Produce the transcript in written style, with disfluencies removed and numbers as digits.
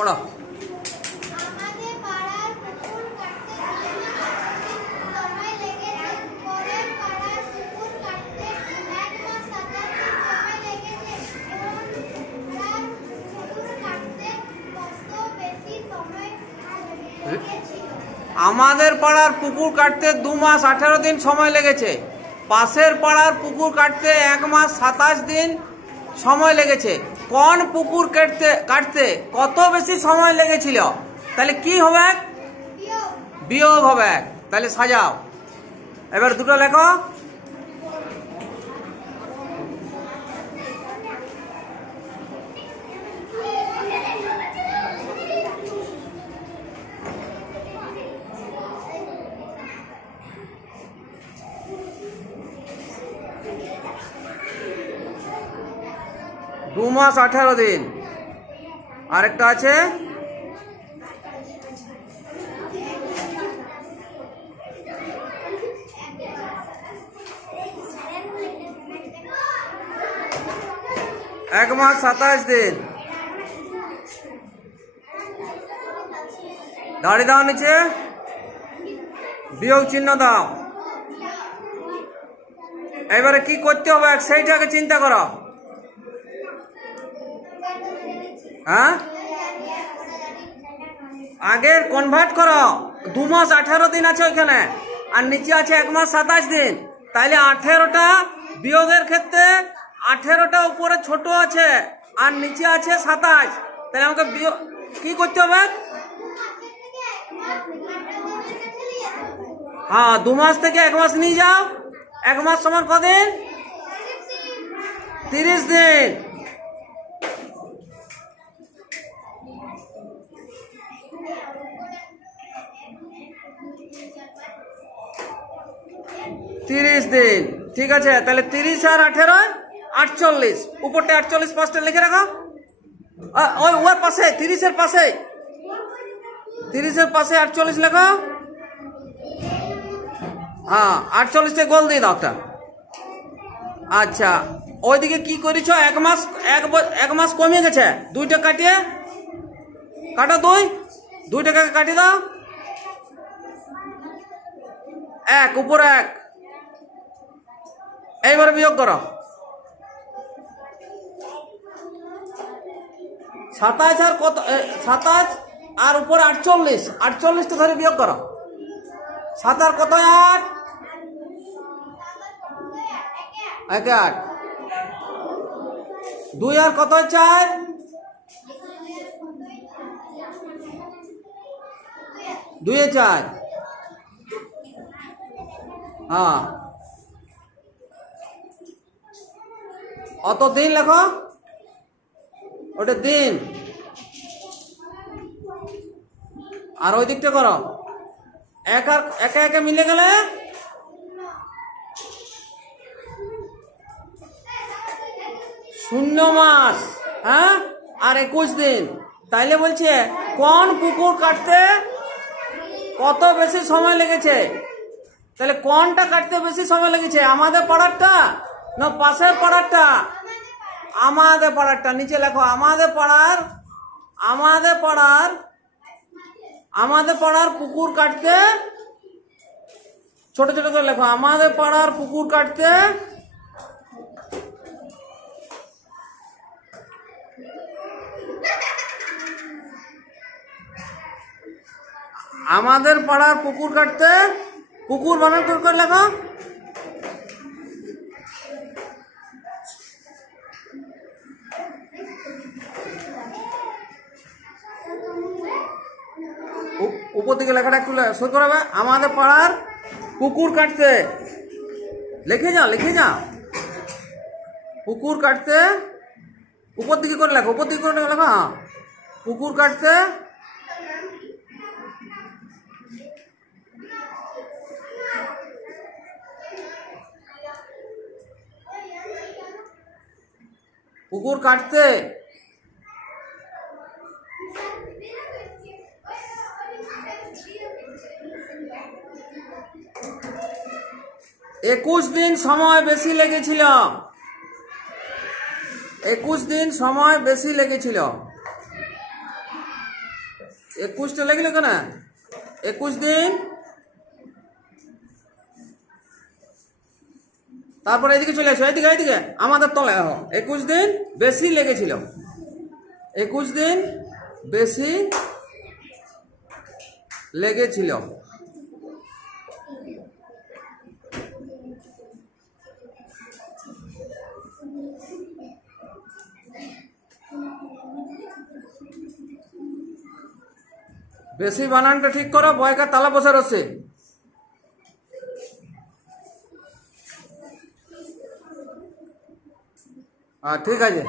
পড়ো। আমাদের পাড়ার পুকুর কাটতে 2 মাস 18 দিন সময় লেগেছে। পাশের পাড়ার পুকুর কাটতে 1 মাস 27 দিন সময় লেগেছে। কোন পুকুর কাটতে কত বেশি সময় লেগেছিল? তাহলে কি হবে? বিয়োগ হবে। তাহলে সাজাও। এবার দুটো লেখো। দু মাস 18 দিন। আরেকটা আছে এক মাস 27 দিন। দাঁড়িয়ে দাও, নিচে বিয়োগ চিহ্ন দাও। এবারে কি করতে হবে সেইটাকে চিন্তা করো। হ্যাঁ, আগের কনভার্ট করো। 2 মাস 18 দিন আছে ওইখানে, আর নিচে আছে 1 মাস 27 দিন। তাইলে 18টা বিয়োগের ক্ষেত্রে 18টা উপরে ছোট আছে আর নিচে আছে 27। তাহলে আমাকে কি করতে হবে? হ্যাঁ, 2 মাস থেকে 1 মাস নিয়ে যাও। 1 মাস সমান কদিন? 30 দিন। ঠিক আছে। তাহলে 30 আর 18 48। উপরটা 48 পাঁচটা লিখে রাখো। ওর পাশে 30-এর পাশে 48 লেখো। হ্যাঁ, 48-টা গোল দিয়ে দাও একটা। আচ্ছা, ওইদিকে কি করেছ? 1 মাস কমে গেছে। 2টা কাটিয়ে কাটো। 2টাকে কাটিয়ে দাও। 1 উপরে 1। এইবারে বিয়োগ করো। 27 আর কত? 27 আর উপরে 48। 48টা ধরে বিয়োগ করো। 7 আর কত? 8। 8। 2 আর কত? 4। 2 এ 4। হ্যাঁ, অত দিন লেখো। ওটা দিন। আর ওই দিকটা করো। একে মিলে গেলে 0 মাস। হ্যাঁ, আর 21 দিন। তাইলে বলছে কোন পুকুর কাটতে কত বেশি সময় লেগেছে? তাহলে কোনটা কাটতে বেশি সময় লেগেছে? আমাদের পাড়ারটা না পাশের পাড়ারটা? আমাদের পাড়ারটা। নিচে লেখো আমাদের পাড়ার পুকুর কাটতে, ছোট ছোট করে লেখো। আমাদের পাড়ার পুকুর কাটতে পুকুর বানান করে লেখো। উপর দিকে লেখাটা একটু সই করাবে। আমাদের পাড়ার পুকুর কাটতে লিখে যাও। পুকুর কাটতে উপর দিকে করে লেখো। হ্যাঁ, পুকুর কাটতে পুকুর কাটতে 21 দিন সময় বেশি লেগেছিল। 21 দিন সময় বেশি লেগেছিল। 21টা লাগলো কেন? 21 দিন, তারপরে এদিকে চলে আসো, এদিকে এদিকে আমাদের তলায়। 21 দিন বেশি লেগেছিল, 21 দিন বেশি লেগেছিল। বেশি বানানটা ঠিক করো, বয়কার তালা বসে রচ্ছে। ঠিক আছে।